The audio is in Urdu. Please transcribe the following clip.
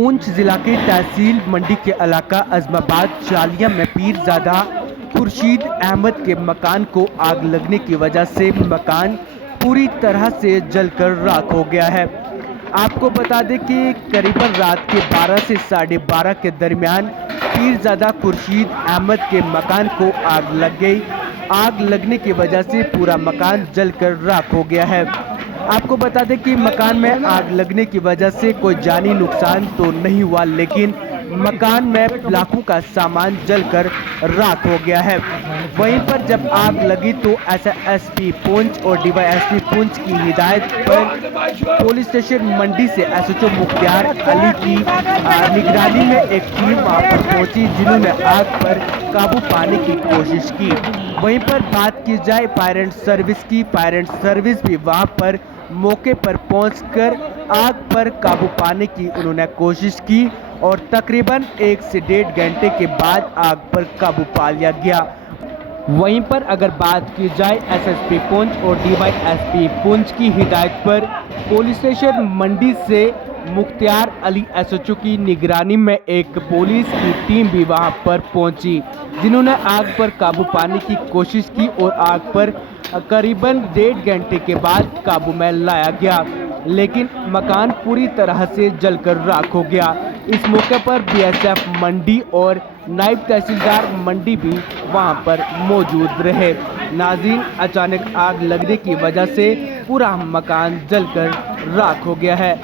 پونچھ ضلع کے تحصیل منڈی کے علاقہ عظمآباد چالیہ میں پیرزادہ خورشید احمد کے مکان کو آگ لگنے کی وجہ سے مکان پوری طرح سے جل کر راکھ ہو گیا ہے۔ آپ کو بتا دیں کہ قریباً رات کے 12 سے 12:30 کے درمیان پیرزادہ خورشید احمد کے مکان کو آگ لگ گئی۔ آگ لگنے کی وجہ سے پورا مکان جل کر راکھ ہو گیا ہے۔ آپ کو بتا دیں کہ مکان میں آگ لگنے کی وجہ سے کوئی جانی نقصان تو نہیں ہوا، لیکن مکان میں لاکھوں کا سامان جل کر راکھ ہو گیا ہے۔ وہیں پر جب آگ لگی تو ایس پی پونچھ اور ڈی وائی ایس پی پونچھ کی ہدایت پر پولیس اسٹیشن منڈی سے ایس ایچ او مختار علی کی نگرانی میں ایک ٹیم وہاں پر پہنچی، جنہوں نے آگ پر قابو پانے کی کوشش کی۔ وہیں پر بات کی جائے فائر اینڈ سروس کی، فائر اینڈ سروس بھی وہاں پر موقع پر پہنچ کر آگ پر قابو پانے کی انہوں نے کوشش کی اور تقریباً 1 سے 1.5 گھنٹے کے بعد آگ پر قابو پا لیا گیا۔ وہیں پر اگر بات کی جائے ایس ایس پی پونچھ اور ڈی وائی ایس پی پونچھ کی ہدایت پر پولیس اسٹیشن منڈی سے مختار علی ایس ایچ او کی نگرانی میں ایک پولیس کی ٹیم بھی وہاں پر پہنچی، جنہوں نے آگ پر قابو پانے کی کوشش کی اور آگ پر قریباً 1.5 گھنٹے کے بعد قابو میں لایا گیا، لیکن مکان پوری طرح سے جل کر راکھ ہو گیا۔ اس موقع پر بی ایس ایف منڈی اور نائب تحصیلدار منڈی بھی وہاں پر موجود رہے۔ ناظرین، اچانک آگ لگنے کی وجہ سے پورا مکان جل کر راکھ ہو گیا ہے۔